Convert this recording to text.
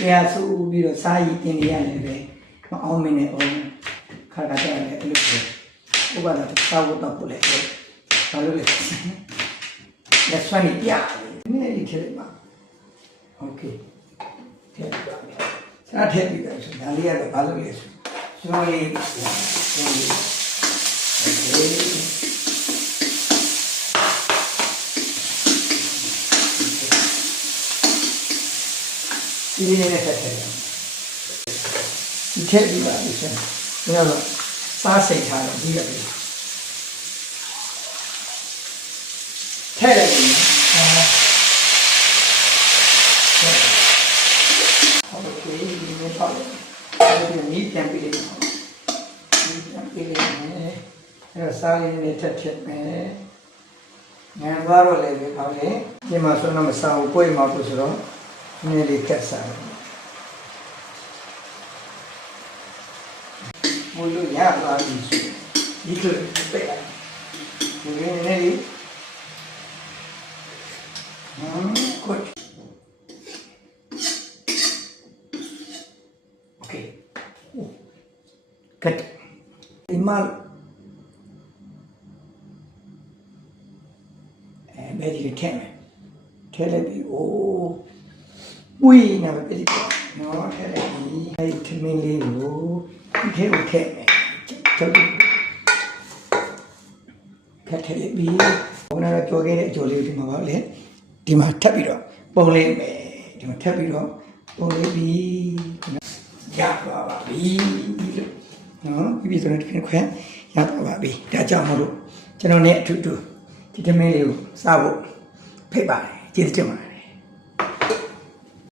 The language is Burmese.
တရားစုပြီးတော့စာရည်တင်နေရတယ်ပဲမအောင်မင်းနဲ့အောင်ခါခါကြတယ်အဲ့လိုပဲဥပဒေသာဝတ္တပို့လိုက်တယ်ဘာလို့လဲလက်ဆွမ်းနေပြနည်းနည်းထည့်လိုက်ပါโอเคထည့်ပါမယ်စားထည့်ပြီးတော့ဒါလေးကတော့ဘာလို့လဲဆိုတော့လေးโอเคဒီနေ့နဲ့ဆက်တယ်ဒီထည့်ပြီးပါလိမ့်မယ်ဒါတော့စားစိတ်ထားတော့ပြီးရတယ်ထည့်လိုက်ပြီဟုတ်ကဲ့ဒီနေ့ပေါ့ဒီနေ့ပြန်ပြီးလိုက်ပြန်ပြီးလိုက်မယ်အဲ့တော့စားရင်းနဲ့ထည့်မယ်ငံသွားတော့လည်းပဲပေါ့လေဒီမှာဆိုတော့မစားဘူးကိုယ်မှလို့ဆိုတော့နည်းလေးကတ်စားတယ်မလို့ရပါပြီဒီလိုပဲဒီနေ့လေးgood okay good ဒီမှာဘယ်ဒီထဲလိုက်ပြီအိုးဝီးနာပဲဒီနော်ထဲလိုက်ပြီအဲ့ဒီမင်းလေးကိုဒီထဲကိုထည့်မယ်ချုပ်ခက်ထည့်လိုက်ပြီဘုန်းတော်ကြော်ခဲ့တဲ့အကျော်လေးဒီမှာပါလေဒီမှာထပ်ပြီးတော့ပုံလေးမယ်ဒီမှာထပ်ပြီးတော့ပုံလေးပြီးရသွားပါပြီလို့နော်ပြီးဆိုတော့ဒီခွဲရသွားပါပြီဒါကြောင့်မလို့ကျွန်တော်နဲ့အထူးတူဒီသမင်းလေးကိုစားဖို့ဖိတ်ပါတယ်ကျေးဇူးတင်ပါတယ်